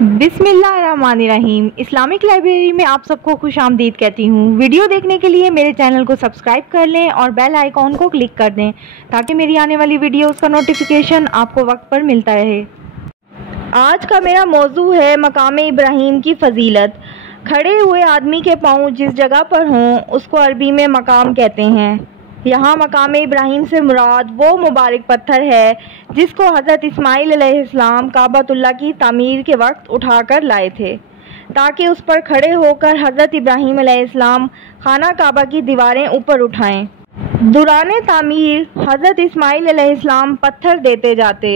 बिस्मिल्लाहिर्रहमानिर्रहीम। Islamic library में आप सबको खुश आमदीद कहती हूँ। वीडियो देखने के लिए मेरे चैनल को सब्सक्राइब कर लें और बेल आइकॉन को क्लिक कर दें ताकि मेरी आने वाली वीडियोस का नोटिफिकेशन आपको वक्त पर मिलता रहे। आज का मेरा मौजू है मकाम इब्राहीम की फ़जीलत। खड़े हुए आदमी के पाँव जिस जगह पर हों उसको अरबी में मकाम कहते हैं। यहाँ मकाम इब्राहीम से मुराद वो मुबारक पत्थर है जिसको हज़रत इस्माईल अलैहिस्सलाम काबतुल्लाह की तामीर के वक्त उठाकर लाए थे ताकि उस पर खड़े होकर हज़रत इब्राहीम अलैहिस्सलाम खाना काबा की दीवारें ऊपर उठाएं। दौरान तामीर हज़रत इस्माईल अलैहिस्सलाम पत्थर देते जाते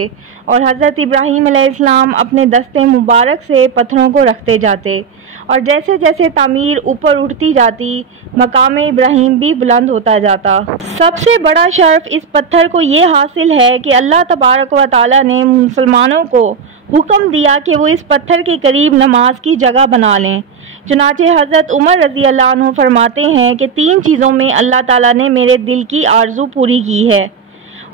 और हज़रत इब्राहीम अलैहिस्सलाम अपने दस्ते मुबारक से पत्थरों को रखते जाते और जैसे जैसे तामीर ऊपर उठती जाती मकाम इब्राहीम भी बुलंद होता जाता। सबसे बड़ा शर्फ इस पत्थर को ये हासिल है कि अल्लाह तबारक व तआला ने मुसलमानों को हुक्म दिया कि वो इस पत्थर के करीब नमाज की जगह बना लें। चुनाचे हज़रत उमर रज़ी अल्लाह अन्हु फरमाते हैं कि 3 चीज़ों में अल्लाह ताला ने मेरे दिल की आरज़ू पूरी की है।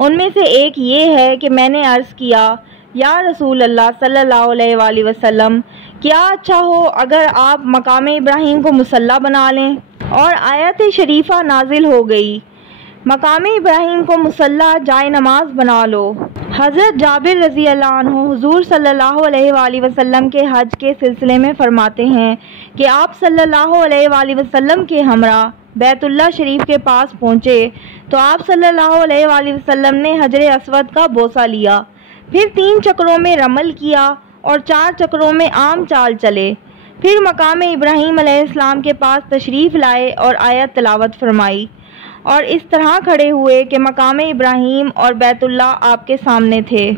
उनमें से एक ये है कि मैंने अर्ज़ किया, या रसूल अल्लाह सल्लल्लाहु अलैहि वसल्लम, क्या अच्छा हो अगर आप मकाम इब्राहीम को मुसल्ला बना लें। और आयत शरीफा नाजिल हो गई, मकाम इब्राहीम को मुसल्ला जाए नमाज बना लो। हज़रत जाबिर रज़ी अल्लाह अन्हु हुज़ूर सल्लल्लाहु अलैहि वसल्लम के हज के सिलसिले में फरमाते हैं कि आप सल्लल्लाहु अलैहि वसल्लम के हमरा बैतुल्लाह शरीफ के पास पहुँचे तो आप सल्लल्लाहु अलैहि वसल्लम ने हजर अस्वद का बोसा लिया, फिर 3 चक्रों में रमल किया और 4 चक्रों में आम चाल चले, फिर मकाम इब्राहीम अलैहिस्सलाम के पास तशरीफ़ लाए और आयत तिलावत फरमाई और इस तरह खड़े हुए कि मकाम इब्राहीम और बैतुल्लाह आपके सामने थे।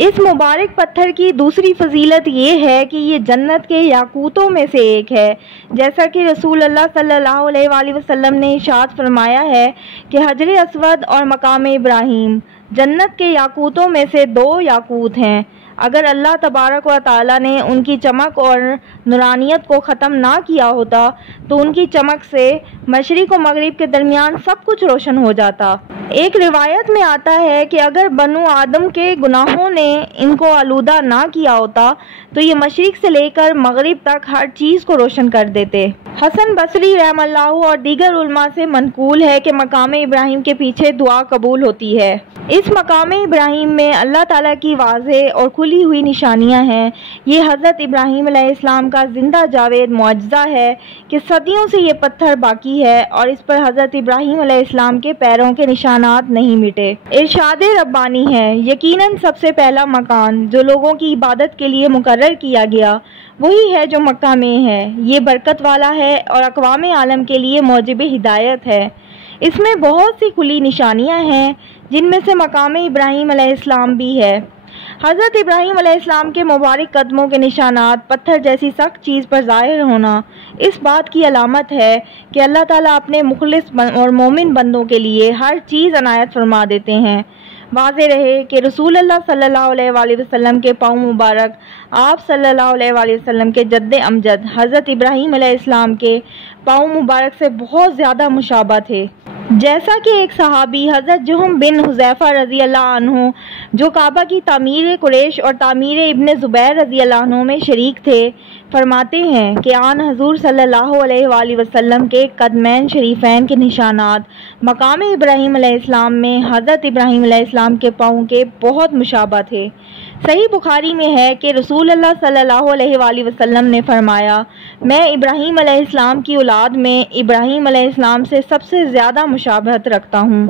इस मुबारक पत्थर की दूसरी फजीलत ये है कि ये जन्नत के याकूतों में से एक है, जैसा कि रसूल अल्लाह सल्लल्लाहु अलैहि वसल्लम ने इरशाद फरमाया है कि हजर अस्वद और मकाम इब्राहीम जन्नत के याकूतों में से 2 याकूत हैं। अगर अल्लाह तबारक व तआला ने उनकी चमक और नूरानियत को ख़त्म ना किया होता तो उनकी चमक से मशरिक़ और मगरिब के दरमियान सब कुछ रोशन हो जाता। एक रिवायत में आता है कि अगर बनु आदम के गुनाहों ने इनको आलूदा ना किया होता तो ये मशरिक़ से लेकर मगरिब तक हर चीज़ को रोशन कर देते। हसन बसरी रहमतुल्लाह और दीगर उलमा से मनकूल है कि मकाम इब्राहीम के पीछे दुआ कबूल होती है। इस मकाम इब्राहीम में अल्लाह ताला की वाज़ेह और खुली हुई निशानियां हैं। ये हज़रत इब्राहीम अलैहिस्सलाम का जिंदा जावेद मुअज्ज़ा है कि सदियों से ये पत्थर बाकी है और इस पर हज़रत इब्राहीम अलैहिस्सलाम के पैरों के निशानात नहीं मिटे। इरशाद रब्बानी है, यकीनन सबसे पहला मकान जो लोगों की इबादत के लिए मुकर्रर किया गया वही है जो मक्का में है। ये बरकत वाला है और अक़वाम आलम के लिए मौजिब हिदायत है। इसमें बहुत सी खुली निशानियां हैं जिनमें से मकाम इब्राहीम अलैहिस्सलाम भी है। हज़रत इब्राहीम अलैहिस्सलाम के मुबारक कदमों के निशानात पत्थर जैसी सख्त चीज़ पर ज़ाहिर होना इस बात की अलामत है कि अल्लाह ताला अपने मुखलिस और मोमिन बंदों के लिए हर चीज़ अनायत फरमा देते हैं। वाज़े रहे कि रसूल अल्लाह सल्लल्लाहु अलैहि वसल्लम के पाँव मुबारक आप सल्लल्लाहु अलैहि वसल्लम के जद्दे अमजद हज़रत इब्राहीम अलैहिस्सलाम के पाँव मुबारक से बहुत ज़्यादा मुशाबा थे। जैसा कि एक सहाबी हज़रत जुहम बिन हुज़ैफ़ा रज़ी अल्लाह अन्हु जो काबा की तामीर कुरैश और तामीर इब्न ज़ुबैर रज़ी अल्लाह अन्हु में शरीक थे फरमाते हैं कि आन हज़ूर सल्लल्लाहु अलैहि वसल्लम के कदमैन शरीफैन के निशानात मकाम इब्राहीम अलैहिस्सलाम में हज़रत इब्राहीम अलैहिस्सलाम के पाँव के बहुत मुशाबा थे। सही बुखारी में है कि रसूल अल्लाह सल्लल्लाहु अलैहि वसल्लम ने फरमाया, मैं इब्राहीम अलैहिस्सलाम की औलाद में इब्राहीम अलैहिस्सलाम से सबसे ज़्यादा मुशाबहत रखता हूँ।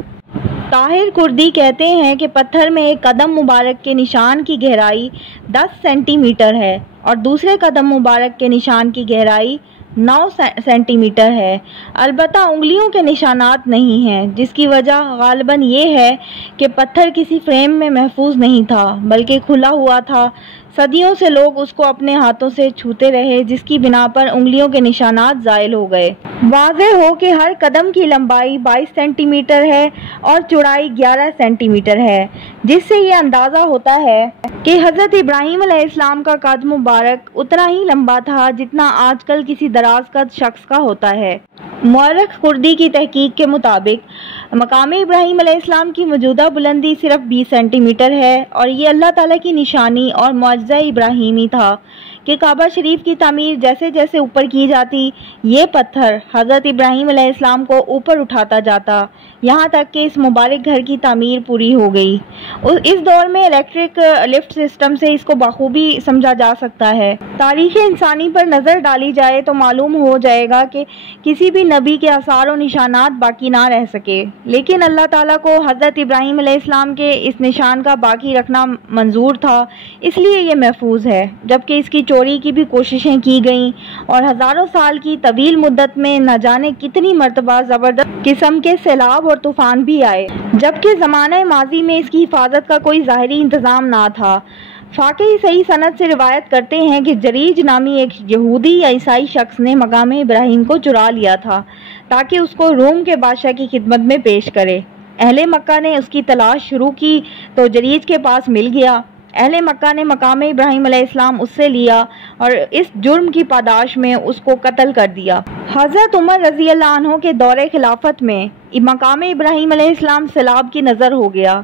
ताहिर कुर्दी कहते हैं कि पत्थर में एक कदम मुबारक के निशान की गहराई 10 सेंटीमीटर है और दूसरे कदम मुबारक के निशान की गहराई 9 सेंटीमीटर है। अलबत्ता उंगलियों के निशानात नहीं हैं, जिसकी वजह गालिबन ये है कि पत्थर किसी फ्रेम में महफूज नहीं था बल्कि खुला हुआ था। सदियों से लोग उसको अपने हाथों से छूते रहे जिसकी बिना पर उंगलियों के निशानात ज़ाइल हो गए। वाज़ेह हो कि हर कदम की लंबाई 22 सेंटीमीटर है और चौड़ाई 11 सेंटीमीटर है, जिससे ये अंदाज़ा होता है कि हज़रत इब्राहीम अलैहिस्सलाम का कद मुबारक उतना ही लंबा था जितना आजकल किसी दराज कद शख्स का होता है। मौरख कुर्दी की तहकीक के मुताबिक मकाम इब्राहीम अलैहिस्सलाम की मौजूदा बुलंदी सिर्फ 20 सेंटीमीटर है और ये अल्लाह ताला की निशानी और मुअज्ज़ा इब्राहीमी था کہ کعبہ شریف کی تعمیر جیسے جیسے اوپر کی جاتی، یہ پتھر حضرت ابراہیم علیہ السلام کو اوپر اٹھاتا جاتا، یہاں تک کہ اس مبارک گھر کی تعمیر پوری ہو گئی۔ اس دور میں الیکٹرک لفٹ سسٹم سے اس کو بخوبی سمجھا جا سکتا ہے۔ تاریخ انسانی پر نظر ڈالی جائے تو معلوم ہو جائے گا کہ کسی بھی نبی کے آثار و نشانات باقی نہ رہ سکے، لیکن اللہ تعالیٰ کو حضرت ابراہیم علیہ السلام کے اس نشان کا باقی رکھنا منظور تھا، اس لیے یہ محفوظ ہے، جبکہ اس کی چوری کی بھی کوششیں کی گئیں اور ہزاروں سال کی طویل مدت میں نہ جانے کتنی مرتبہ زبردست قسم کے سیلاب اور طوفان بھی آئے، جبکہ زمانہ ماضی میں اس کی حفاظت کا کوئی ظاہری انتظام نہ تھا۔ فاقی صحیح سند سے روایت کرتے ہیں کہ جریج نامی ایک یہودی یا عیسائی شخص نے مقام ابراہیم کو چرا لیا تھا تاکہ اس کو روم کے بادشاہ کی خدمت میں پیش کرے۔ اہل مکہ نے اس کی تلاش شروع کی تو جریج کے پاس مل گیا۔ اہل مکہ نے مقام ابراہیم علیہ السلام اس سے لیا اور اس جرم کی پاداش میں اس کو قتل کر دیا۔ حضرت عمر رضی اللہ عنہ کے دور خلافت میں مقام ابراہیم علیہ السلام سیلاب کی نظر ہو گیا،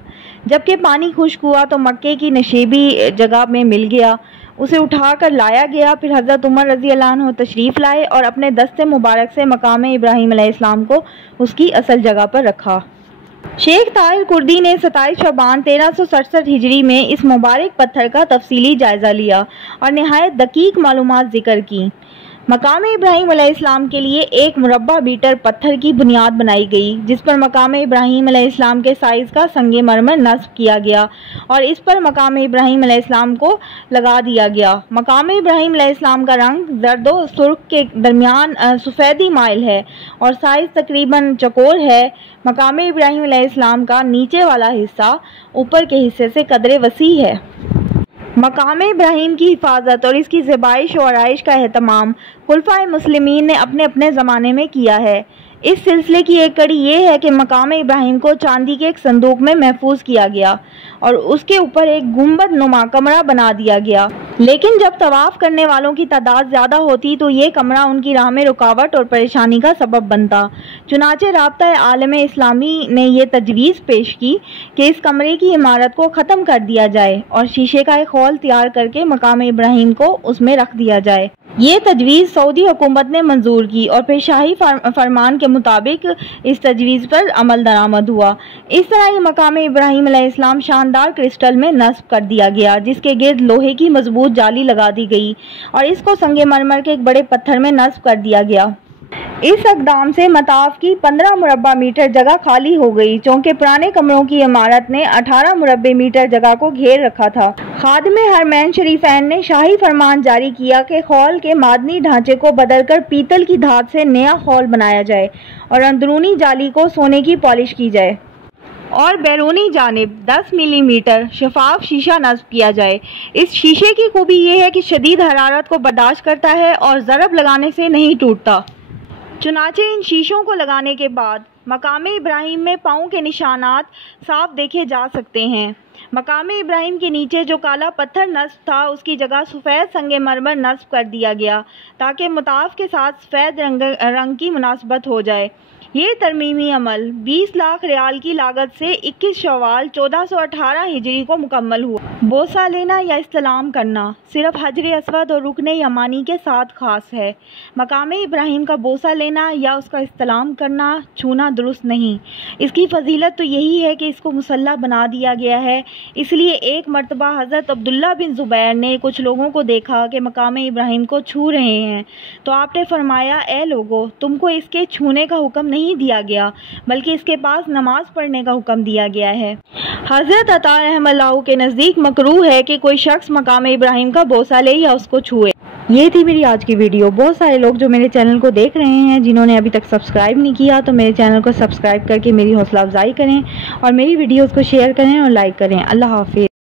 جبکہ پانی خشک ہوا تو مکے کی نشیبی جگہ میں مل گیا، اسے اٹھا کر لایا گیا۔ پھر حضرت عمر رضی اللہ عنہ تشریف لائے اور اپنے دست مبارک سے مقام ابراہیم علیہ السلام کو اس کی اصل جگہ پر رکھا۔ شیخ طاہر کردی نے 27 شعبان 1367 ہجری میں اس مبارک پتھر کا تفصیلی جائزہ لیا اور نہایت دقیق معلومات ذکر کی۔ مقام ابراہیم علیہ السلام کے لیے 1 مربع میٹر پتھر کی بنیاد بنائی گئی، جس پر مقام ابراہیم علیہ السلام کے سائز کا سنگ مرمر نصب کیا گیا اور اس پر مقام ابراہیم علیہ السلام کو لگا دیا گیا۔ مقام ابراہیم علیہ السلام کا رنگ زرد و سرخ کے درمیان سفیدی مائل ہے اور سائز تقریباً چوکور ہے۔ مقام ابراہیم علیہ السلام کا نیچے والا حصہ اوپر کے حصے سے قدرے وسیع ہے۔ مقام ابراہیم کی حفاظت اور اس کی زیبائش و آرائش کا اہتمام خلفائے مسلمین نے اپنے اپنے زمانے میں کیا ہے۔ اس سلسلے کی ایک کڑی یہ ہے کہ مقام ابراہیم کو چاندی کے ایک صندوق میں محفوظ کیا گیا اور اس کے اوپر ایک گنبد نما کمرہ بنا دیا گیا، لیکن جب طواف کرنے والوں کی تعداد زیادہ ہوتی تو یہ کمرہ ان کی راہ میں رکاوٹ اور پریشانی کا سبب بنتا۔ چنانچہ رابطہ عالم اسلامی نے یہ تجویز پیش کی کہ اس کمرے کی عمارت کو ختم کر دیا جائے اور شیشے کا ایک ہال تیار کر کے مقام ابراہیم کو اس میں رکھ دیا جائے۔ یہ تجویز سعودی حکومت نے منظور کی اور پھر شاہی فرمان کے مطابق اس تجویز پر عمل درآمد ہوا۔ اس طرح یہ مقام ابراہیم علیہ السلام شاندار کرسٹل میں نصب کر دیا گیا، جس کے گرد لوہے کی مضبوط جالی لگا دی گئی اور اس کو سنگ مرمر کے ایک بڑے پتھر میں نصب کر دیا گیا۔ اس اقدام سے مطاف کی 15 مربع میٹر جگہ خالی ہو گئی، چونکہ پرانے کمروں کی عمارت نے 18 مربع میٹر جگہ کو گھیر رکھا تھا۔ خادم حرمین شریفین نے شاہی فرمان جاری کیا کہ ہال کے معدنی ڈھانچے کو بدل کر پیتل کی دھات سے نیا ہال بنایا جائے اور اندرونی جالی کو سونے کی پالش کی جائے اور بیرونی جانب 10 ملی میٹر شفاف شیشہ نصب کیا جائے۔ اس شیشے کی خوبی یہ ہے کہ شدید حرارت کو برداشت کرتا ہے اور ضرب لگانے سے نہیں ٹوٹتا۔ چنانچہ ان شیشوں کو لگانے کے بعد مقام ابراہیم میں پاؤں کے نشانات صاف دیکھے جا سکتے ہیں۔ مقام ابراہیم کے نیچے جو کالا پتھر نصب تھا اس کی جگہ سفید سنگ مرمر نصب کر دیا گیا تاکہ مطاف کے ساتھ سفید رنگ کی مناسبت ہو جائے۔ یہ ترمیمی عمل 20 لاکھ ریال کی لاگت سے 21 شوال 1418 ہجری کو مکمل ہوا۔ بوسہ لینا یا استلام کرنا صرف حجر اسود اور رکن یمانی کے ساتھ خاص ہے۔ مقام ابراہیم کا بوسہ لینا یا اس کا استلام کرنا چھونا درست نہیں۔ اس کی فضیلت تو یہی ہے کہ اس کو مسلح بنا دیا گیا ہے۔ اس لیے ایک مرتبہ حضرت عبداللہ بن زبیر نے کچھ لوگوں کو دیکھا کہ مقام ابراہیم کو چھو رہے ہیں، تو آپ نے فرمایا، اے لوگو، تم کو اس کے چھونے کا حکم نہیں دیا گیا بلکہ اس کے پاس نماز پڑھنے کا حکم دیا گیا ہے۔ حضرت عطا رحمہ اللہ کے نزدیک مکروہ ہے کہ کوئی شخص مقام ابراہیم کا بوسہ لے یا اس کو چھوئے۔ یہ تھی میری آج کی ویڈیو۔ بہت سارے لوگ جو میرے چینل کو دیکھ رہے ہیں جنہوں نے ابھی تک سبسکرائب نہیں کیا تو میرے چینل کو سبسکرائب کر کے میری حوصلہ افزائی کریں اور میری ویڈیوز کو شیئر کریں اور لائک کریں۔ اللہ حافظ۔